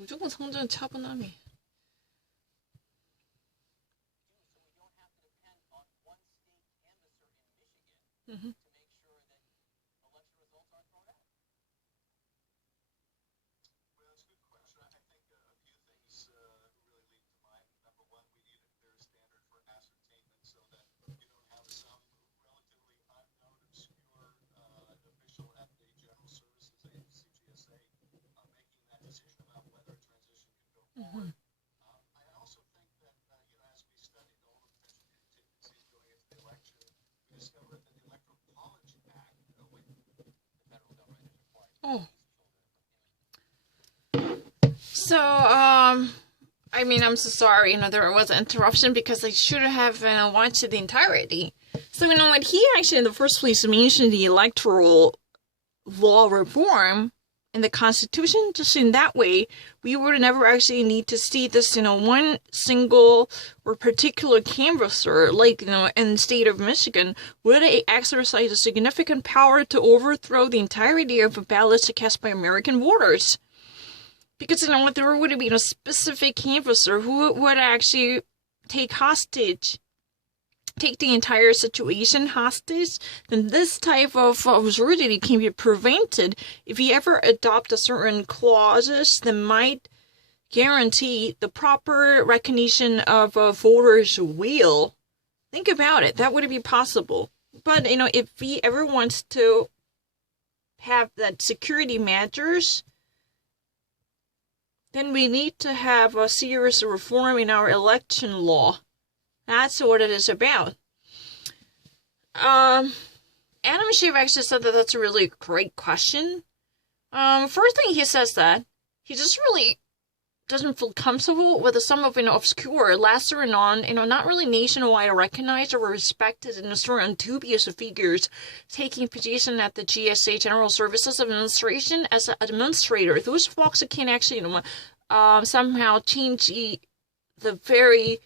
무조건 성적은 차분함이. 음. 음. Oh. So, I mean, I'm so sorry, there was an interruption because I should have watched the entirety. So, when he actually in the first place mentioned the electoral law reform in the Constitution, just in that way, we would never actually need to see this, one single or particular canvasser, like, in the state of Michigan, would exercise a significant power to overthrow the entirety of ballots cast by American voters. Because, there would be a specific canvasser who would actually take the entire situation hostage, then this type of absurdity can be prevented if you ever adopt a certain clauses that might guarantee the proper recognition of a voter's will. Think about it. That would be possible. But, if we ever want to have that security measures, then we need to have a serious reform in our election law. That's what it is about. Adam Schiff actually said that that's a really great question. First thing he says that he just really doesn't feel comfortable with some of, obscure, lesser known, not really nationwide recognized or respected and certain dubious figures taking position at the GSA General Services Administration as an administrator. Those folks can actually, somehow change the very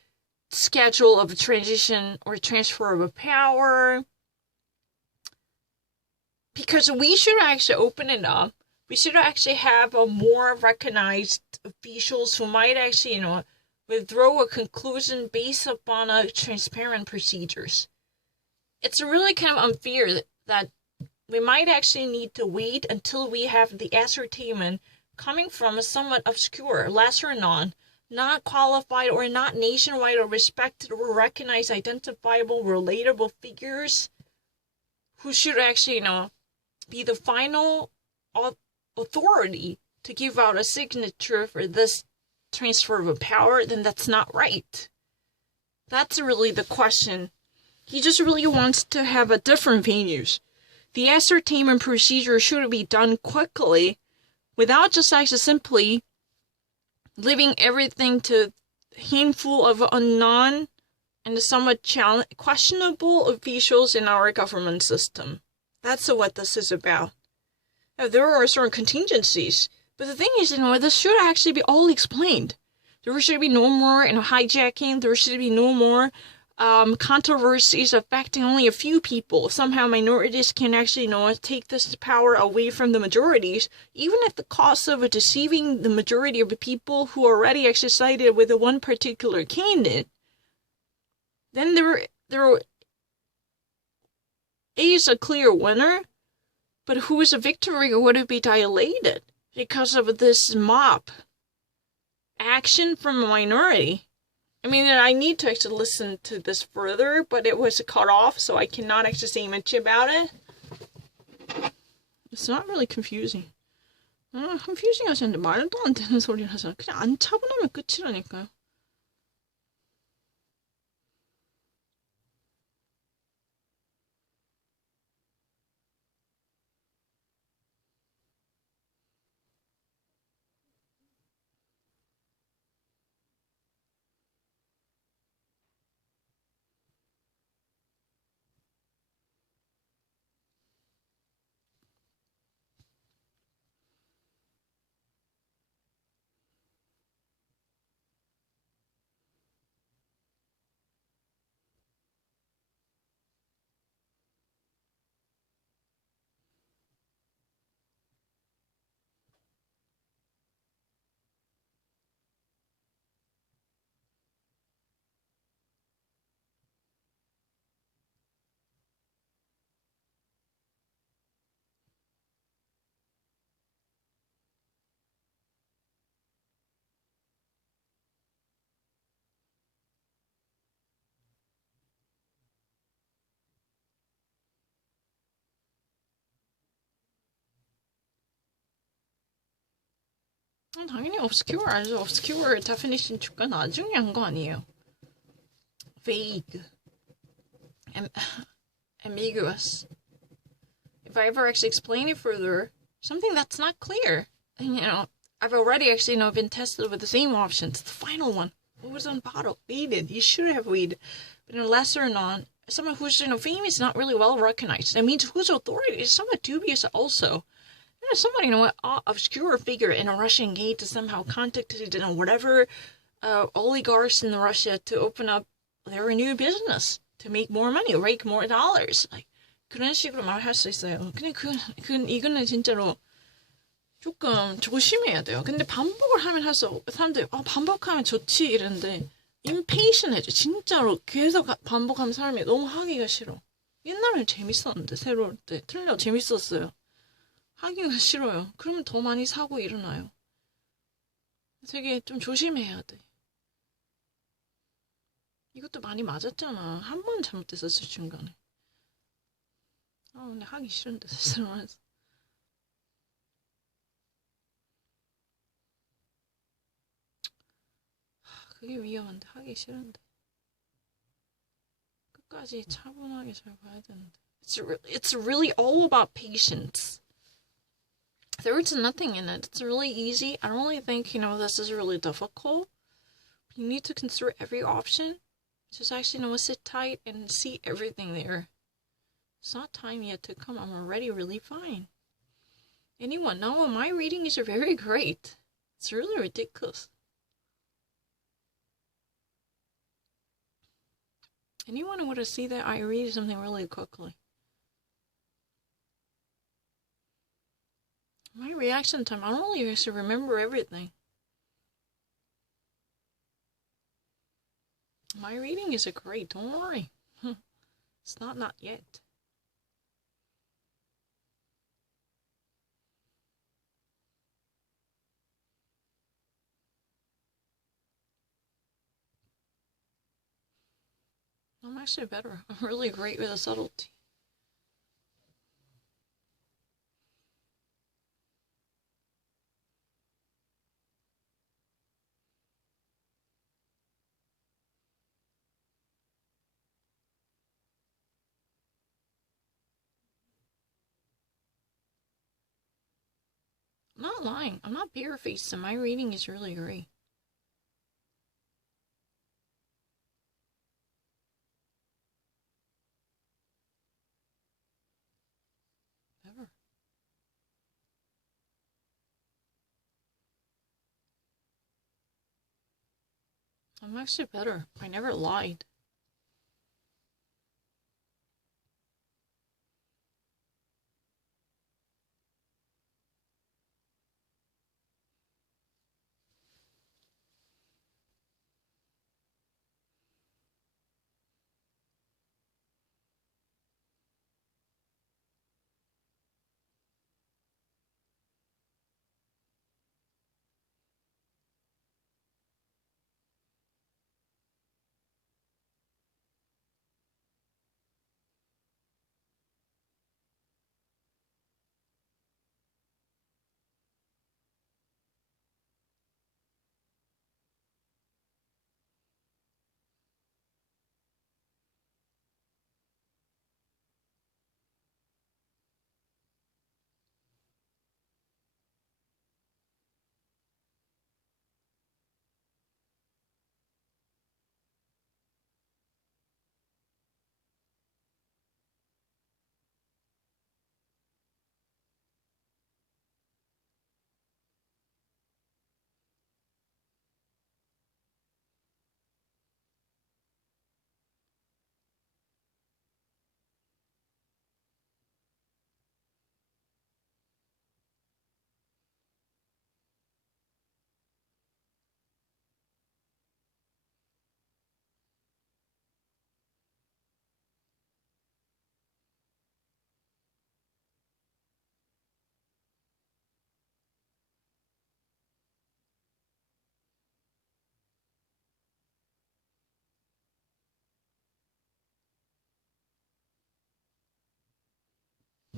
schedule of transition or transfer of power. Because we should actually open it up. We should actually have a more recognized officials who might actually, withdraw a conclusion based upon transparent procedures. It's really kind of unfair that we might actually need to wait until we have the ascertainment coming from a somewhat obscure, lesser known, not qualified or not nationwide or respected or recognized, identifiable, relatable figures who should actually, be the final authority to give out a signature for this transfer of power, then that's not right. That's really the question. He just really wants to have a different venues. The ascertainment procedure should be done quickly without just actually simply leaving everything to a handful of unknown and somewhat questionable officials in our government system. That's what this is about. Now, there are certain contingencies, but the thing is, this should actually be all explained. There should be no more, hijacking. There should be no more controversies affecting only a few people. Somehow minorities can actually, take this power away from the majorities, even at the cost of deceiving the majority of the people who already actually sided with the one particular candidate. Then there is a clear winner, but whose victory would be dilated because of this mob action from a minority. I mean, I need to actually listen to this further, but it was cut off, so I cannot actually say much about it. It's not really confusing. confusing 하셨는데 말도 안 되는 소리를 하잖아. 그냥 안 차분하면 끝이라니까요. 당연히 obscure 알죠. obscure definition 줄까 나중에 한 거 아니에요. vague, ambiguous. If I ever actually explain it further, something that's not clear, and I've already actually been tested with the same options. The final one, what was on bottle? Waited. You should have waited. But in a lesser known, someone whose fame is not really well recognized. That means whose authority is somewhat dubious also. Somebody, obscure figure in a Russian gate to somehow contacted, whatever oligarchs in Russia to open up their new business to make more money, rake more dollars. Like, 그런 식으로 말할 수 있어요. 근데 이거는 진짜로 조금 조심해야 돼요. 근데 반복을 하면 할수록 사람들이 반복하면 좋지 이러는데 impatient해져. 진짜로 계속 반복하면 사람이 너무 하기가 싫어. 옛날엔 재밌었는데 새로울 때 틀려 재밌었어요. 하기가 싫어요. 그러면 더 많이 사고 일어나요. 되게 좀 조심해야 돼. 이것도 많이 맞았잖아. 한 번 잘못됐었을 중간에. 근데 하기 싫은데 스스로 해서. 그게 위험한데 하기 싫은데. 끝까지 차분하게 잘 봐야 되는데. It's really all about patience. There's nothing in it. It's really easy. I don't really think, this is really difficult. You need to consider every option. Just actually, sit tight and see everything there. It's not time yet to come. I'm already really fine. Anyone? No, my readings are very great. It's really ridiculous. Anyone who would see that I read something really quickly. My reaction time, I don't really used to remember everything. My reading is great, don't worry. It's not yet. I'm actually better. I'm really great with the subtlety. I'm not lying. I'm not barefaced, and my reading is really great. Ever. I'm actually better. I never lied.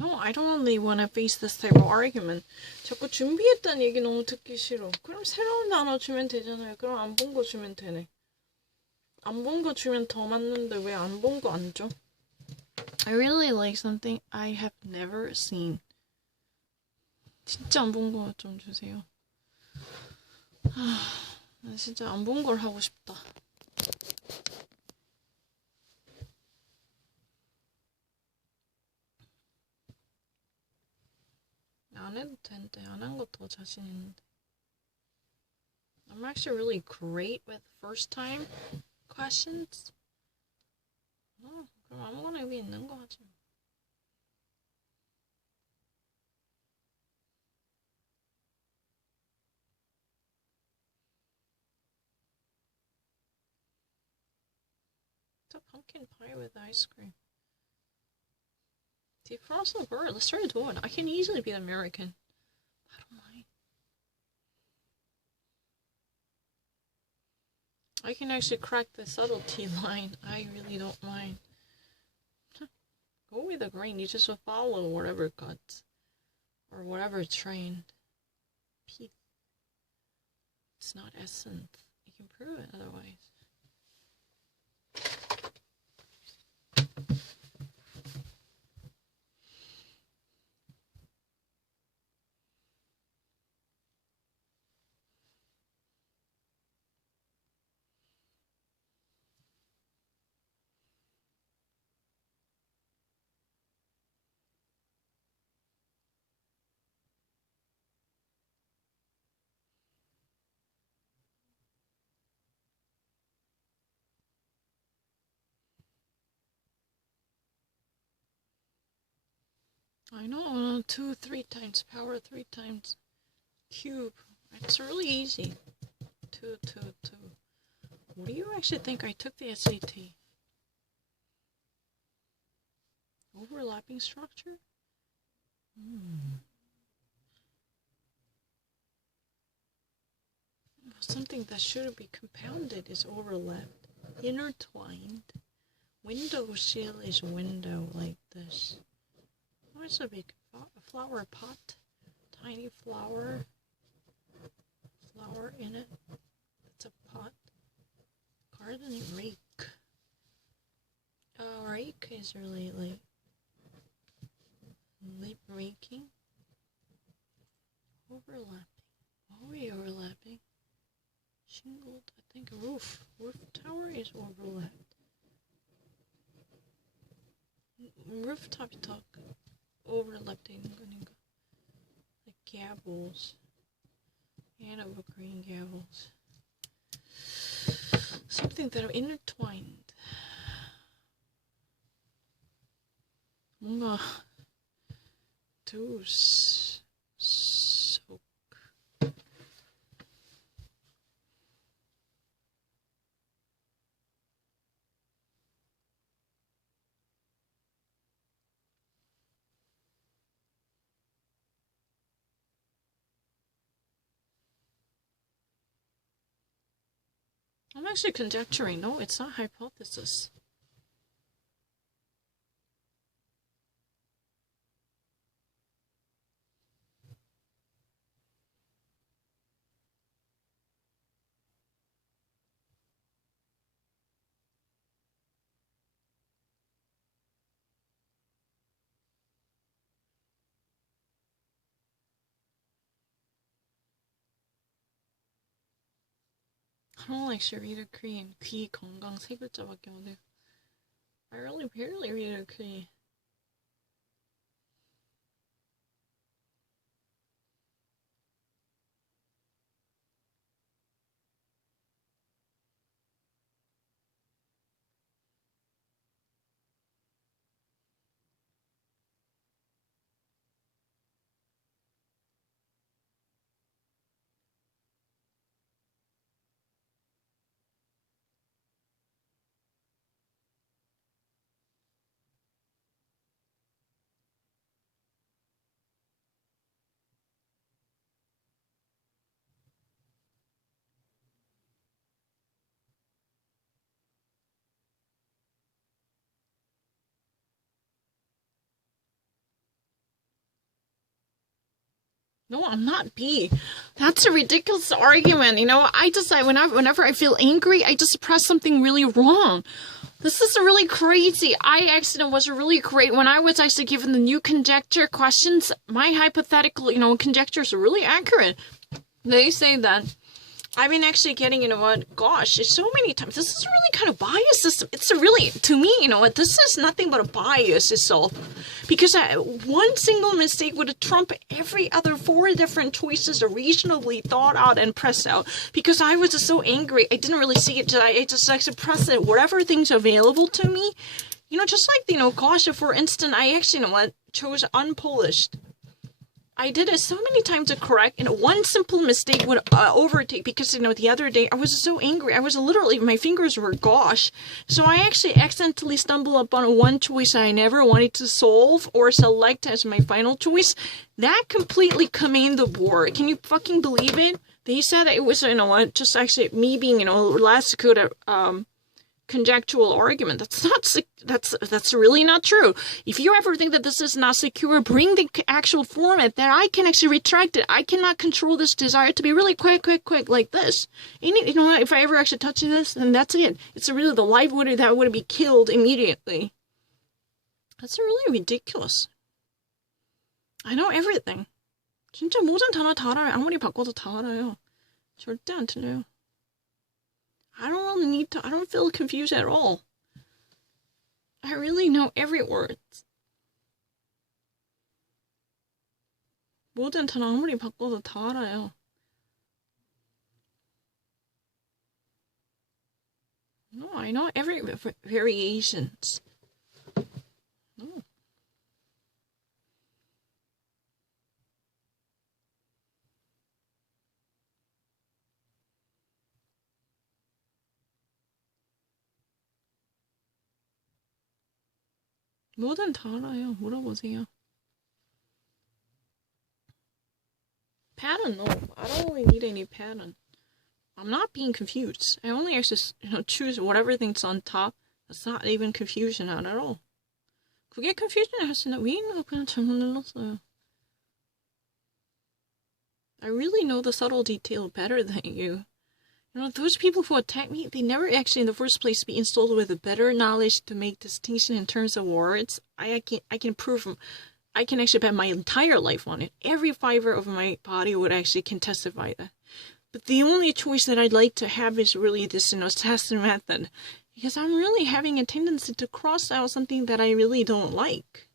No, I don't really want to face this type of argument. 자꾸 준비했다는 얘기 너무 듣기 싫어. 그럼 새로운 단어 주면 되잖아요. 그럼 안 본 거 주면 되네. 안 본 거 주면 더 맞는데 왜 안 본 거 안 줘? I really like something I have never seen. 진짜 안 본 거 좀 주세요. 나 진짜 안 본 걸 하고 싶다. 안 해도 되는데 안 한 거 더 자신 있는데. I'm actually really great with first time questions. 그럼 아무거나 여기 있는 거 하지. It's a pumpkin pie with ice cream. Defrost the bird. Let's try to do it. I can easily be American. I don't mind. I can actually crack the subtlety line. I really don't mind. Go with the grain. You just follow whatever cuts. Or whatever trained. Peace. It's not essence. You can prove it otherwise. I know, 2, 3 times power, 3 times cube. It's really easy. 2, 2, 2. What do you actually think I took the SAT? Overlapping structure? Something that shouldn't be compounded is overlapped. Intertwined. Window sill is window like this. What's a big flower pot? Tiny flower. Flower in it. It's a pot. Garden rake. Rake is really like lip raking. Overlapping. Are we overlapping? Shingled, I think roof. Roof tower is overlapped. Rooftop talk. Overlapping. Like gables. And evergreen gables. Something that are intertwined. 뭔가 to soak. I'm actually conjecturing. No, it's not hypothesis. I don't like Sharita Korean. 귀 건강 세 글자밖에 못해요. I really barely read a Korean. No, I'm not B. That's a ridiculous argument. You know, I decide whenever I feel angry, I just press something really wrong. This is really crazy. I actually was really great when I was actually given the new conjecture questions. My hypothetical, conjectures are really accurate. They say that I've been actually getting, gosh, it's so many times. This is really kind of biased system. It's really, to me, this is nothing but a bias itself. Because one single mistake would trump every other 4 different choices are reasonably thought out and pressed out. Because I was just so angry, I didn't really see it. I just actually pressed it, whatever things available to me. Just like, gosh, for instance, I actually, chose unpolished. I did it so many times to correct, and one simple mistake would overtake, because, the other day, I was so angry, I was literally, my fingers were gosh, so I actually accidentally stumbled upon one choice I never wanted to solve, or select as my final choice. That completely commanded the board. Can you fucking believe it? They said it was, just actually me being, last good at, conjectural argument. That's really not true. If you ever think that this is not secure, bring the actual format that I can actually retract it. I cannot control this desire to be really quick like this. If I ever actually touch this, then that's it. It's really the life that would be killed immediately. That's really ridiculous. I know everything. 진짜 모든 단어 다 알아요. 아무리 바꿔도 다 알아요. 절대 안 틀려요. I don't feel confused at all. I really know every word. 모든 단어 아무리 바꿔도 다 알아요. No, I know every variations. No. 뭐든 다 알아요. 물어보세요. Pattern, no. I don't really need any pattern. I'm not being confused. I only have to, choose whatever thing's on top. That's not even confusion at all. 그게 confusion을 할 수 있나? 위에 있는 거 그냥 잘못 눌렀어요. I really know the subtle detail better than you. Those people who attack me, they never actually in the first place be installed with a better knowledge to make distinction in terms of words. I can prove them. I can actually bet my entire life on it. Every fiber of my body would actually can testify that. But the only choice that I'd like to have is really this, test method. Because I'm really having a tendency to cross out something that I really don't like.